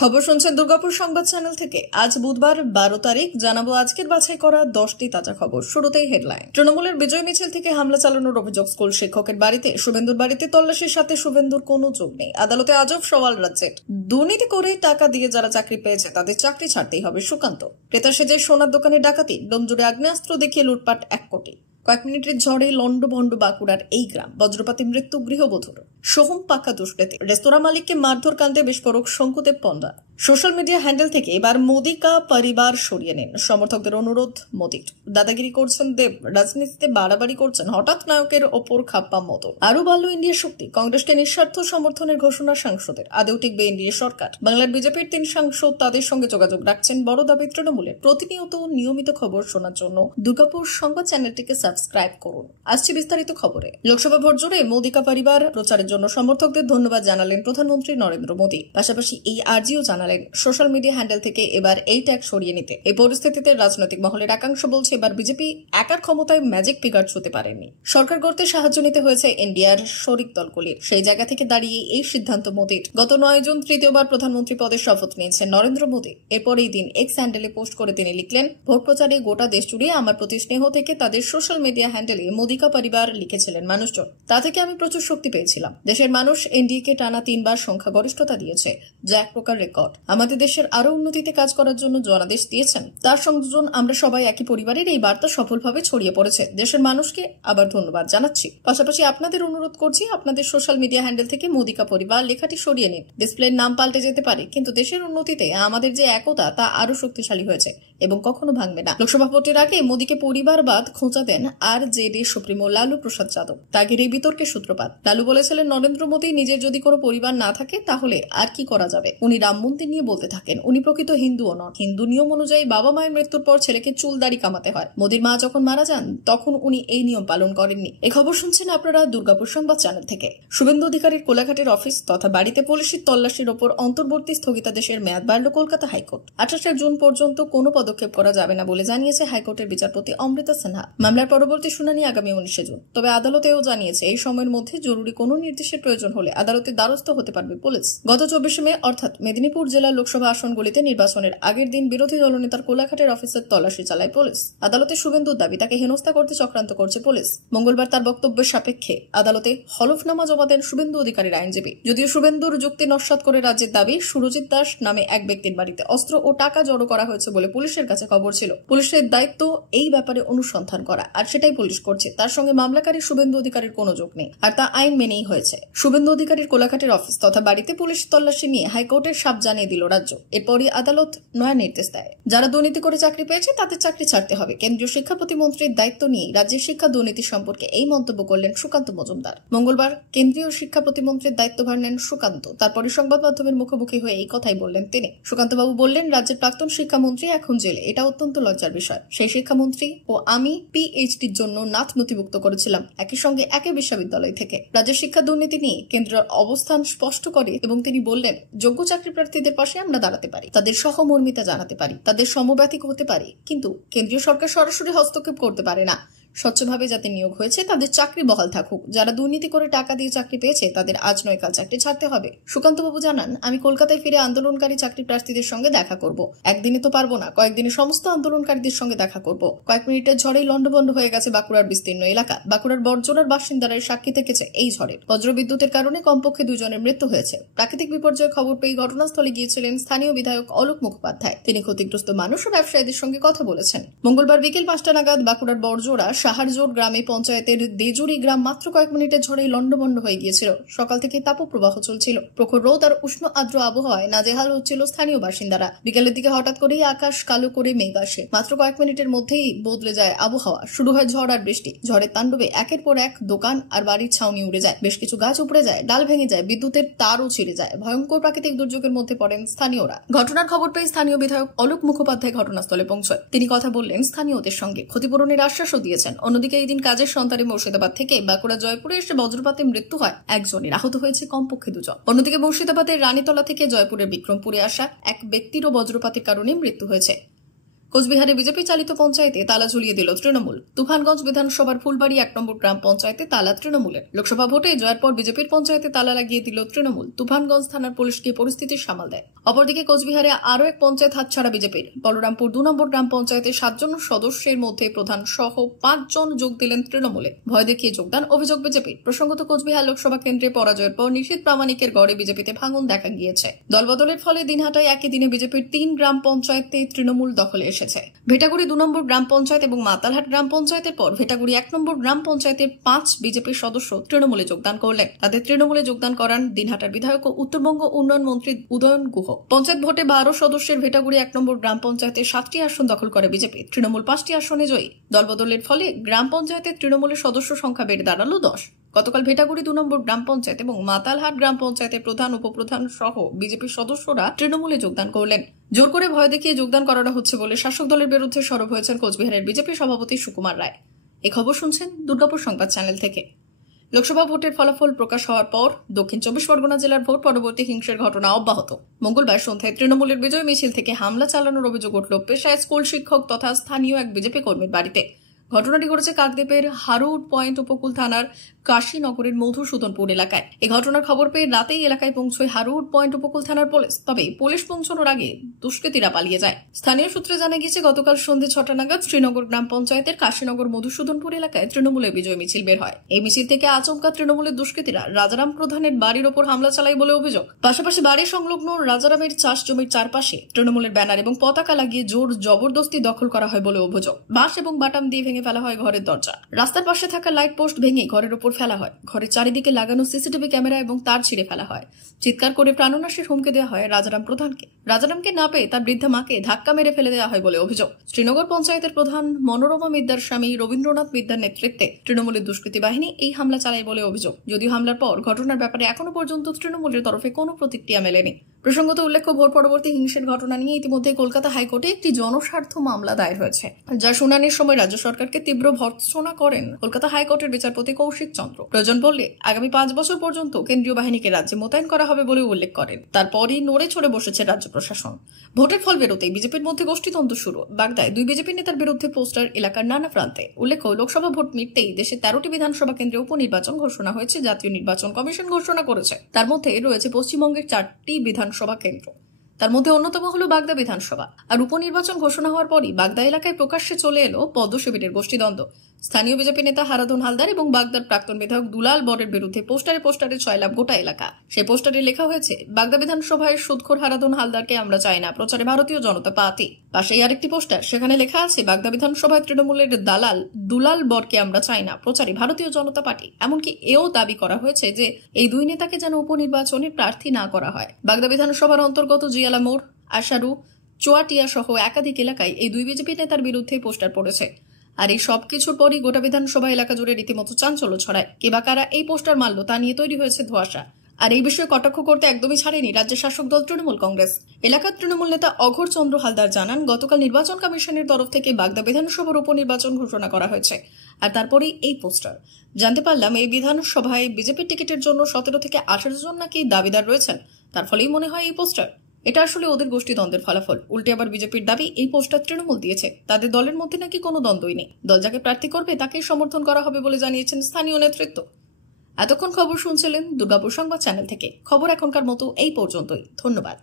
খবর শুনছেন দুর্গাপুর সংবাদ চ্যানেল থেকে। আজ বুধবার 12 তারিখ জানাবো আজকের বাছাই করা 10টি তাজা খবর। শুরুতেই হেডলাইন। তৃণমূলের বিজয় মিছিল থেকে হামলা চালানোর অভিযোগ স্কুল শিক্ষকের বাড়িতে। শুভেন্দুর বাড়িতে তল্লাশির সাথে শুভেন্দুর কোনো যোগ নেই। আদালতে আজব সওয়াল রাজ্যের। দুর্নীতি করে টাকা দিয়ে যারা চাকরি পেয়েছে তাদের চাকরি ছাড়তেই হবে। সুকান্ত। ক্রেতা সেজে সোনার দোকানে ডাকাতি, ডোমজুড়ে আগ্নেয়াস্ত্র দেখিয়ে লুটপাট 1 কোটি। কয়েক মিনিটের ঝড়ে লন্ডভন্ড বাঁকুড়ার এই গ্রাম। বজ্রপাতে মৃত্যু গৃহবধূর। সোহম পাক্কা দুষ্কৃতী। রেস্তোরাঁ মালিককে মারধর কাণ্ডে বিস্ফোরক Sankudeb Panda. Social media handle থেকে এবার মোদি কা পরিবার সরিয়ে নিন, সমর্থকদের অনুরোধ মোদির। দাদাগিরি করছেন দেব, রাজনীতিতে বাড়াবাড়ি করছেন, হঠাৎ নায়কের ওপর খাপ্পা মতো। আরো বাড়ল ইন্ডিয়া শক্তি। কংগ্রেসকে নিঃস্বার্থ সমর্থনের ঘোষণা সাংসদের। আদৌ টিকবে এনডিএ সরকার? বাংলার বিজেপির 3 সাংসদ তাদের সঙ্গে যোগাযোগ রাখছেন, বড় দাবি তৃণমূলের। প্রতিনিয়ত নিয়মিত খবর শোনার জন্য দুর্গাপুর সংবাদ চ্যানেলটিকে সাবস্ক্রাইব করুন। আসছে বিস্তারিত খবরে। লোকসভা ভোট জুড়ে মোদি কা পরিবার প্রচারের জন্য সমর্থকদের ধন্যবাদ জানালেন প্রধানমন্ত্রী নরেন্দ্র মোদী। পাশাপাশি এই আর্জিও জানালেন সোশ্যাল মিডিয়া হ্যান্ডেল থেকে এবার এই ট্যাগ সরিয়ে নিতে। এই পরিস্থিতিতে রাজনৈতিক মহলের একাংশ বলছে এবার বিজেপি একার ক্ষমতায় ম্যাজিক ফিগার ছুঁতে পারেনি। সরকার গড়তে সাহায্য নিতে হয়েছে ইন্ডিয়ার শরিক দলগুলির। সেই জায়গা থেকে দাঁড়িয়ে এই সিদ্ধান্ত মোদীর। গত 9 জুন তৃতীয়বার প্রধানমন্ত্রী পদে শপথ নিয়েছেন নরেন্দ্র মোদী। এরপর এই দিন এক্স হ্যান্ডেলে পোস্ট করে তিনি লিখলেন, ভোট প্রচারে গোটা দেশ জুড়ে আমার প্রতি স্নেহ থেকে তাদের সোশ্যাল মিডিয়া হ্যান্ডেলে মোদি কা পরিবার লিখেছিলেন মানুষজন। তা থেকে আমি প্রচুর শক্তি পেয়েছিলাম। দেশের মানুষ এনডিএকে টানা 3 বার সংখ্যাগরিষ্ঠতা দিয়েছে, যা এক প্রকার রেকর্ড। আমাদের দেশের আরো উন্নতিতে কাজ করার জন্য জনাদেশ দিয়েছেন। তার সংযোজন আমরা সবাই একই পরিবারের। এই বার্তা সফলভাবে ছড়িয়ে পড়েছে। দেশের মানুষকে আবার ধন্যবাদ জানাচ্ছি। পাশাপাশি আপনাদের অনুরোধ করছি, আপনাদের সোশ্যাল মিডিয়া হ্যান্ডেল থেকে মোদি কা পরিবার লেখাটি সরিয়ে নিন। ডিসপ্লের নাম পাল্টে যেতে পারে, কিন্তু দেশের উন্নতিতে আমাদের যে একতা তা আরো শক্তিশালী হয়েছে এবং কখনো ভাঙবে না। লোকসভা ভোটের আগে মোদীকে পরিবারবাদ খোঁচা দেন আর জেডি সুপ্রিমো লালু প্রসাদ যাদব। তাগের এই বিতর্কের সূত্রপাত। লালু বলেছিলেন, নরেন্দ্র মোদী নিজের যদি কোনো পরিবার না থাকে তাহলে আর কি করা যাবে। উনি রাম মন্দির নিয়ে বলতে থাকেন, উনি প্রকৃত হিন্দুও নন। হিন্দু নিয়ম অনুযায়ী বাবা মায়ের মৃত্যুর পর ছেলেকে চুল দাড়ি কামাতে হয়। মোদীর মা যখন মারা যান তখন উনি এই নিয়ম পালন করেননি। এই খবর শুনছেন আপনারা দুর্গাপুর সংবাদ চ্যানেল থেকে। শুভেন্দু অধিকারীর কোলাঘাটের অফিস তথা বাড়িতে পুলিশের তল্লাশির ওপর অন্তর্বর্তী স্থগিতাদেশের মেয়াদ বাড়ল কলকাতা হাইকোর্ট। 28 জুন পর্যন্ত কোনো পদক্ষেপ করা যাবে না বলে জানিয়েছে হাইকোর্টের বিচারপতি অমৃতা সিনহা। মামলার পরবর্তী শুনানি আগামী 19 জুন। তবে আদালতেও জানিয়েছে এই সময়ের মধ্যে জরুরি কোনো নির্দেশের প্রয়োজন হলে আদালতের দ্বারস্থ হতে পারবে পুলিশ। গত 24 মে অর্থাৎ মেদিনীপুর জেলার লোকসভা আসনগুলিতে নির্বাচনের আগের দিন বিরোধী দলনেতার কোলাঘাটের অফিসের তল্লাশি চালায় পুলিশ। আদালতে শুভেন্দুর দাবি তাকে হেনস্থা করতে চক্রান্ত করছে পুলিশ। মঙ্গলবার তার বক্তব্যের সাপেক্ষে আদালতে হলফনামা জমা দেন শুভেন্দু অধিকারীর আইনজীবী। যদিও শুভেন্দুর যুক্তি নস্যাৎ করে রাজ্যের দাবি, সুরজিৎ দাস নামে এক ব্যক্তির বাড়িতে অস্ত্র ও টাকা জড়ো করা হয়েছে বলে পুলিশের কাছে খবর ছিল। পুলিশের দায়িত্ব এই ব্যাপারে অনুসন্ধান করা, আর সেটাই পুলিশ করছে। তার সঙ্গে মামলাকারী শুভেন্দু অধিকারীর কোনো যোগ নেই, আর তা আইন মেনেই হয়েছে। শুভেন্দু অধিকারীর কোলাঘাটের অফিস তথা বাড়িতে পুলিশ তল্লাশি নিয়ে হাইকোর্টের সাপ জানিয়ে দিল রাজ্য। এরপরই আদালত নয়া নির্দেশ দেয়, যারা দুর্নীতি করে চাকরি পেয়েছে তাদের চাকরি ছাড়তে হবে। কেন্দ্রীয় শিক্ষা প্রতিমন্ত্রীর দায়িত্ব নিয়ে রাজ্যের শিক্ষা দুর্নীতি সম্পর্কে এই মন্তব্য করলেন সুকান্ত মজুমদার। মঙ্গলবার কেন্দ্রীয় শিক্ষা প্রতিমন্ত্রীর দায়িত্বভার নেন সুকান্ত। তারপরে সংবাদ মাধ্যমের মুখোমুখি হয়ে এই কথাই বললেন তিনি। সুকান্তবাবু বললেন, রাজ্যের প্রাক্তন শিক্ষামন্ত্রী এখন জেলে, এটা অত্যন্ত লজ্জার বিষয়। সেই শিক্ষামন্ত্রী ও আমি পিএইচডির জন্য নাথ নথিভুক্ত করেছিলাম একই সঙ্গে একই বিশ্ববিদ্যালয় থেকে। রাজ্যের শিক্ষা দুর্নীতি নিয়ে কেন্দ্রের অবস্থান স্পষ্ট করে এবং তিনি বললেন, যোগ্য চাকরি প্রার্থীদের পাশে আমরা দাঁড়াতে পারি, তাদের সহমর্মিতা জানাতে পারি, তাদের সমব্যথিক হতে পারি, কিন্তু কেন্দ্রীয় সরকার সরাসরি হস্তক্ষেপ করতে পারে না। স্বচ্ছভাবে যাতে নিয়োগ হয়েছে তাদের চাকরি বহাল থাকুক। যারা দুর্নীতি করে টাকা দিয়ে চাকরি পেয়েছে তাদের আজ নয় কাল চাকরি ছাড়তে হবে। সুকান্তবাবু জানান, আমি কলকাতায় ফিরে আন্দোলনকারী চাকরি প্রার্থীদের সঙ্গে দেখা করব। একদিনে তো পারবো না, কয়েকদিনে সমস্ত আন্দোলনকারীদের সঙ্গে দেখা করব। কয়েক মিনিটের ঝড়েই লন্ডভন্ড হয়ে গেছে বাঁকুড়ার বিস্তীর্ণ এলাকা। বাঁকুড়ার বড়জোড়ার বাসিন্দারা সাক্ষী থেকেছে এই ঝড়ের। বজ্রবিদ্যুতের কারণে কমপক্ষে 2 জনের মৃত্যু হয়েছে। প্রাকৃতিক বিপর্যয়ের খবর পেয়ে ঘটনাস্থলে গিয়েছিলেন স্থানীয় বিধায়ক অলোক মুখোপাধ্যায়। তিনি ক্ষতিগ্রস্ত মানুষ ও ব্যবসায়ীদের সঙ্গে কথা বলেছেন। মঙ্গলবার বিকেল 5টা নাগাদ বাঁকুড়ার বড়জোড়া সাহারজোড় গ্রামে পঞ্চায়েতের দেজুরি গ্রাম মাত্র কয়েক মিনিটের ঝড়েই লন্ডভন্ড হয়ে গিয়েছিল। সকাল থেকে তাপপ্রবাহ চলছিল। প্রখর রোদ আর উষ্ণ আর্দ্র আবহাওয়ায় নাজেহাল হচ্ছিল স্থানীয় বাসিন্দারা। বিকেলের দিকে হঠাৎ করেই আকাশ কালো করে মেঘ আসে। মাত্র কয়েক মিনিটের মধ্যেই বদলে যায় আবহাওয়া। শুরু হয় ঝড় আর বৃষ্টি। ঝড়ের তাণ্ডবে একের পর এক দোকান আর বাড়ির ছাউনি উড়ে যায়। বেশ কিছু গাছ উপড়ে যায়, ডাল ভেঙে যায়, বিদ্যুতের তারও ছিঁড়ে যায়। ভয়ঙ্কর প্রাকৃতিক দুর্যোগের মধ্যে পড়েন স্থানীয়রা। ঘটনার খবর পেয়ে স্থানীয় বিধায়ক অলোক মুখোপাধ্যায় ঘটনাস্থলে পৌঁছয়। তিনি কথা বললেন স্থানীয়দের সঙ্গে, ক্ষতিপূরণের আশ্বাসও দিয়েছেন। অন্যদিকে এই দিন কাজের সন্তানে মুর্শিদাবাদ থেকে বাঁকুড়া জয়পুরে এসে বজ্রপাতে মৃত্যু হয় 1 জনের, আহত হয়েছে কমপক্ষে 2 জন। অন্যদিকে মুর্শিদাবাদের রানীতলা থেকে জয়পুরের বিক্রমপুরে আসা এক ব্যক্তিরও বজ্রপাতের কারণে মৃত্যু হয়েছে। কোচবিহারে বিজেপি চালিত পঞ্চায়েতে তালা ঝুলিয়ে দিল তৃণমূল। তুফানগঞ্জ বিধানসভার ফুলবাড়ি 1 নম্বর গ্রাম পঞ্চায়েতে তালা তৃণমূলের। লোকসভা ভোটে জয়ের পর বিজেপির পঞ্চায়েতে তালা লাগিয়ে দিল তৃণমূল। তুফানগঞ্জ থানার পুলিশকে পরিস্থিতি সামাল দেয়। অপরদিকে কোচবিহারে আরও এক পঞ্চায়েত হাতছাড়া বিজেপির। বলরামপুর 2 নম্বর গ্রাম পঞ্চায়েতে 7 জন সদস্যের মধ্যে প্রধান সহ 5 জন যোগ দিলেন তৃণমূলে। ভয় দেখিয়ে যোগদান অভিযোগ বিজেপির। প্রসঙ্গত কোচবিহার লোকসভা কেন্দ্রে পরাজয়ের পর নিশীথ প্রামাণিকের গড়ে বিজেপিতে ভাঙন দেখা গিয়েছে। দলবদলের ফলে দিনহাটায় একই দিনে বিজেপির 3 গ্রাম পঞ্চায়েতে তৃণমূল দখলে এসেছে। ভেটাগুড়ি 2 নম্বর গ্রাম পঞ্চায়েত এবং মাতালহাট গ্রাম পঞ্চায়েতের পর ভেটাগুড়ি 1 নম্বর গ্রাম পঞ্চায়েতের 5 বিজেপির সদস্য তৃণমূলে যোগদান করলেন। তাদের তৃণমূলে যোগদান করান দিনহাটার বিধায়ক ও উত্তরবঙ্গ উন্নয়ন মন্ত্রী উদয়ন গুহ। পঞ্চায়েত ভোটে 12 সদস্যের ভেটাগুড়ি 1 নম্বর গ্রাম পঞ্চায়েতে 7টি আসন দখল করে বিজেপি। তৃণমূল 5টি আসনে জয়ী। দলবদলের ফলে গ্রাম পঞ্চায়েতের তৃণমূলের সদস্য সংখ্যা বেড়ে দাঁড়ালো 10। গতকাল ভেটাগুড়ি 2 নম্বর গ্রাম পঞ্চায়েত এবং মাতালহাট গ্রাম পঞ্চায়েতের প্রধান উপপ্রধান সহ বিজেপির সদস্যরা তৃণমূলে যোগদান করলেন। জোর করে ভয় দেখিয়ে যোগদান করানো হচ্ছে বলে শাসক দলের বিরুদ্ধে সরব হয়েছেন কোচবিহারের বিজেপি সভাপতি সুকুমার রায়। এই খবর শুনছেন দুর্গাপুর সংবাদ চ্যানেল থেকে। লোকসভা ভোটের ফলাফল প্রকাশ হওয়ার পর দক্ষিণ 24 পরগনা জেলার ভোট পরবর্তী হিংসার ঘটনা অব্যাহত। মঙ্গলবার সন্ধ্যায় তৃণমূলের বিজয় মিছিল থেকে হামলা চালানোর অভিযোগ উঠল পেশায় স্কুল শিক্ষক তথা স্থানীয় এক বিজেপি কর্মীর বাড়িতে। ঘটনাটি ঘটেছে কাকদ্বীপের হারুড পয়েন্ট উপকূল থানার কাশীনগরের মধুসূদনপুর এলাকায়। এই ঘটনার খবর পেয়ে রাতেই এলাকায় পৌঁছয় হারুড পয়েন্ট উপকূল থানার পুলিশ। তবে পুলিশ পৌঁছানোর আগে দুষ্কৃতীরা পালিয়ে যায়। স্থানীয় সূত্রে জানা গেছে গতকাল সন্ধ্যে 6টা নাগাদ শ্রীনগর গ্রাম পঞ্চায়েতের কাশীনগর মধুসূদনপুর এলাকায় তৃণমূলের বিজয় মিছিল বের হয়। এই মিছিল থেকে আচমকা তৃণমূলের দুষ্কৃতীরা রাজারাম প্রধানের বাড়ির ওপর হামলা চালায় বলে অভিযোগ। পাশাপাশি বাড়ি সংলগ্ন রাজারামের চাষ জমির চারপাশে তৃণমূলের ব্যানার এবং পতাকা লাগিয়ে জোর জবরদস্তি দখল করা হয় বলে অভিযোগ। বাঁশ এবং বাটাম দিয়ে ভেঙে ফেলা হয় ঘরের দরজা। রাস্তার পাশে থাকা লাইট পোস্ট ভেঙে ঘরের উপর ফেলা হয়। ঘরের চারিদিকে লাগানো সিসিটিভি ক্যামেরা এবং তার ছিঁড়ে ফেলা হয়। চিৎকার করে প্রাণনাশের হুমকি দেওয়া হয় রাজারাম প্রধানকে। রাজারামকে না পেয়ে তার বৃদ্ধা মাকে ধাক্কা মেরে ফেলে দেওয়া হয় বলে অভিযোগ। শ্রীনগর পঞ্চায়েতের প্রধান মনোরমা মিদ্যার স্বামী রবীন্দ্রনাথ মিদ্যার নেতৃত্বে তৃণমূলের দুষ্কৃতী বাহিনী এই হামলা চালায় বলে অভিযোগ। যদিও হামলার পর ঘটনার ব্যাপারে এখনো পর্যন্ত তৃণমূলের তরফে কোনো প্রতিক্রিয়া মেলেনি। প্রসঙ্গত উল্লেখ্য, ভোট পরবর্তী হিংসার ঘটনা নিয়ে ইতিমধ্যে কলকাতা হাইকোর্টে একটি জনস্বার্থ মামলা দায়ের হয়েছে, যা শুনানির সময় রাজ্য সরকারকে তীব্র ভর্ৎসনা করেন কলকাতা হাইকোর্টের বিচারপতি কৌশিক চন্দ্র। প্রয়োজন পড়লে আগামী 5 বছর পর্যন্ত কেন্দ্রীয় বাহিনীকে রাজ্যে মোতায়েন করা হবে বলে উল্লেখ করেন। তারপরই নড়ে চড়ে বসেছে রাজ্য প্রশাসন। ভোটের ফল বেরোতেই বিজেপির মধ্যে গোষ্ঠীদ্বন্দ্ব শুরু। বাগদায় 2 বিজেপি নেতার বিরুদ্ধে পোস্টার এলাকার নানা প্রান্তে। উল্লেখ্য, লোকসভা ভোট মিটতেই দেশে 13টি বিধানসভা কেন্দ্রে উপনির্বাচন ঘোষণা হয়েছে। জাতীয় নির্বাচন কমিশন ঘোষণা করেছে তার মধ্যে রয়েছে পশ্চিমবঙ্গের 4টি বিধানসভা কেন্দ্র। তার মধ্যে অন্যতম হল বাগদা বিধানসভা। আর উপনির্বাচন ঘোষণা হওয়ার পরই বাগদা এলাকায় প্রকাশ্যে চলে এলো পদ্ম শিবিরের গোষ্ঠীদ্বন্দ্ব। স্থানীয় বিজেপি নেতা হারাধন হালদার এবং বাগদার প্রাক্তন বিধায়ক দুলাল বরের বিরুদ্ধে পোস্টারে ছয়লাভ গোটা এলাকা। সেই পোস্টারে লেখা হয়েছে, বাগদা বিধানসভায় সুদখোর হারাধন হালদারকে আমরা চাই না, প্রচারে ভারতীয় জনতা পার্টি। পাশেই আরেকটি পোস্টার, সেখানে লেখা আছে, বাগদা বিধানসভায় তৃণমূলের দালাল দুলাল বরকে আমরা চাই না, প্রচারে ভারতীয় জনতা পার্টি। এমনকি এও দাবি করা হয়েছে যে এই 2 নেতাকে যেন উপনির্বাচনে প্রার্থী না করা হয়। বাগদা বিধানসভার অন্তর্গত জিয়ালা মোড়, আশারু, চুয়াটিয়া সহ একাধিক এলাকায় এই 2 বিজেপি নেতার বিরুদ্ধে পোস্টার পড়েছে। আর এই সবকিছুর পরই গোটা বিধানসভা এলাকা জুড়ে রীতিমতো চাঞ্চল্য ছড়ায়। কে বা কারা এই পোস্টার মারল তা নিয়ে তৈরি হয়েছে ধোঁয়াশা। আর এই বিষয়ে কটাক্ষ করতে একদমই ছাড়েনি রাজ্যের শাসক দল তৃণমূল কংগ্রেস। এলাকার তৃণমূল নেতা অঘোর চন্দ্র হালদার জানান, গতকাল নির্বাচন কমিশনের তরফ থেকে বাগদা বিধানসভার উপনির্বাচন ঘোষণা করা হয়েছে। আর তারপরেই এই পোস্টার। জানতে পারলাম এই বিধানসভায় বিজেপির টিকিটের জন্য 17 থেকে 18 জন নাকি দাবিদার রয়েছেন। তার ফলেই মনে হয় এই পোস্টার। এটা আসলে ওদের গোষ্ঠীদ্বন্দ্বের ফলাফল। উল্টে আবার বিজেপির দাবি এই পোস্টার তৃণমূল দিয়েছে। তাদের দলের মধ্যে নাকি কোনো দ্বন্দ্বই নেই। দল যাকে প্রার্থী করবে তাকেই সমর্থন করা হবে বলে জানিয়েছেন স্থানীয় নেতৃত্ব। এতক্ষণ খবর শুনছিলেন দুর্গাপুর সংবাদ চ্যানেল থেকে। খবর এখনকার মতো এই পর্যন্তই। ধন্যবাদ।